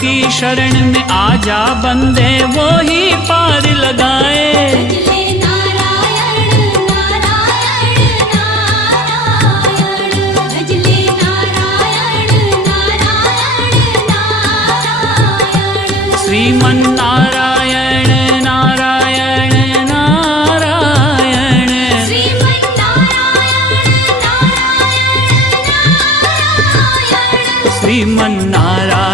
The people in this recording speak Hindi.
की शरण में आजा बंदे, वो ही पार लगाए। भजले नारायण नारायण नारायण, भजले नारायण नारायण नारायण। श्रीमन नारायण नारायण नारायण, श्रीमन नारायण नारायण नारायण, श्रीमन नारायण